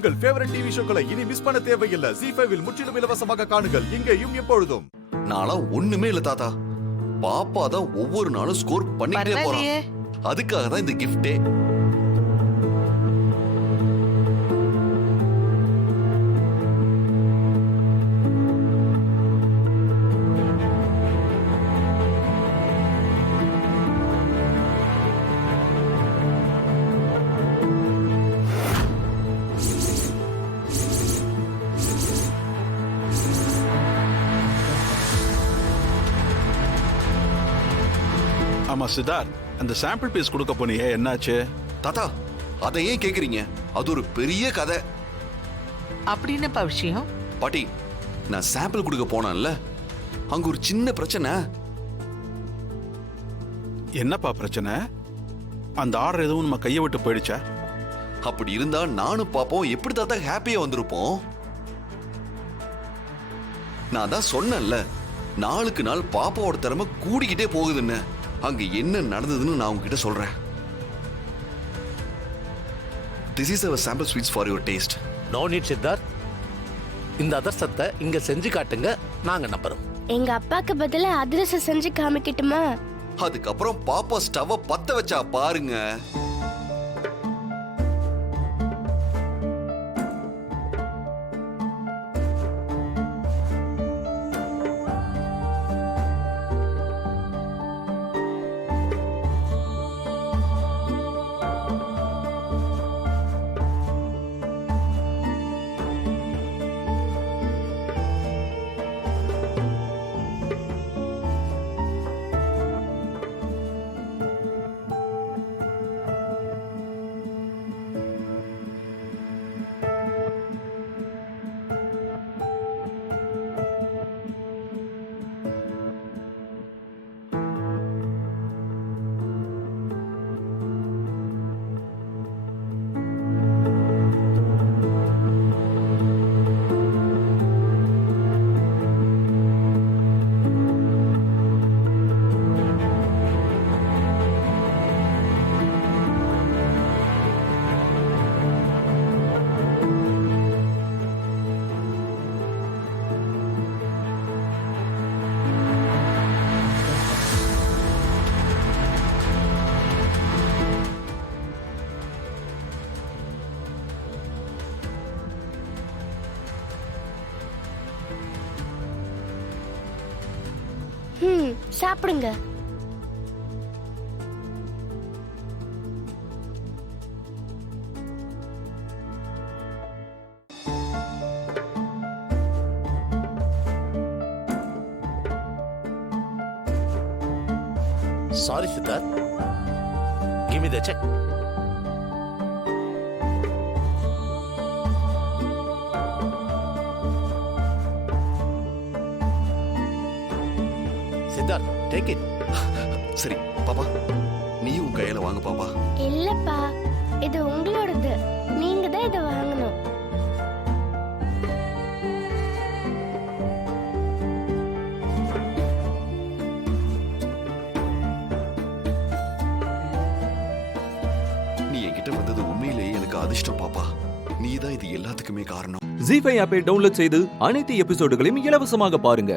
உங்கள் favourite TV ஷோக்களை இனி miss பண்ண தேவையில்லை. ZEE5 இல் முற்றிலும் இலவசமாக காணுங்கள். இங்கேயும் எப்பொழுதும். நான்லாம் ஒண்ணுமே இல்ல தாத்தா. பாப்பா தான் ஒவ்வொரு நாளும் ஸ்கோர் பண்ணிட்டே போறான். அதுக்காக தான் இந்த கிஃப்டே. ஆமா சித்தார்த், அந்த சாம்பிள் பீஸ் கொடுக்க போனியே, என்னாச்சு? தாத்தா அதை ஏன் கேக்குறீங்க? அது ஒரு பெரிய கதை. அப்படின்னப்பா விஷயம்? பாட்டி, நான் சாம்பிள் கொடுக்க போனேன்ல, அங்க ஒரு சின்ன பிரச்சனை. என்னப்பா பிரச்சனை? அந்த ஆர்டர் எதுவும் நம்ம கையை விட்டு போயிடுச்சா? அப்படி இருந்தா நானும் பாப்போம் எப்படி தாத்தா ஹாப்பியா வந்திருப்போம். நான் தான் சொன்னேன்ல, நாளுக்கு நாள் பாப்பாவோட திறமை கூடிக்கிட்டே போகுதுன்னு. அங்க என்ன நடந்ததுன்னு நான் உங்ககிட்ட சொல்றேன். This is our sample sweets for your taste. No need Siddharth. இந்த அதிரசத்தை இங்க செஞ்சு காட்டுங்க, நாங்க நம்புறோம். எங்க அப்பாக்கு பதிலா அதிரசம் செஞ்சு காமிக்கட்டுமா? அதுக்கப்புறம் பாப்பா ஸ்டவ் பத்த வச்சா பாருங்க. சாப்பிடுங்க. Sorry Siddharth. Give me the check. Siddharth, take it. சரி பாப்பா, நீயும் உன் கையில வாங்க பாப்பா. இல்லப்பா, இது உங்களோடது. நீங்க தான் இதை வாங்கணும். நீ என்கிட்ட வந்தது உண்மையிலேயே எனக்கு அதிர்ஷ்டம் பாப்பா. நீ தான் இது எல்லாத்துக்குமே காரணம். ZEE5 ஆப்பை டவுன்லோட் செய்து அனைத்து எபிசோடுகளையும் இலவசமாக பாருங்க.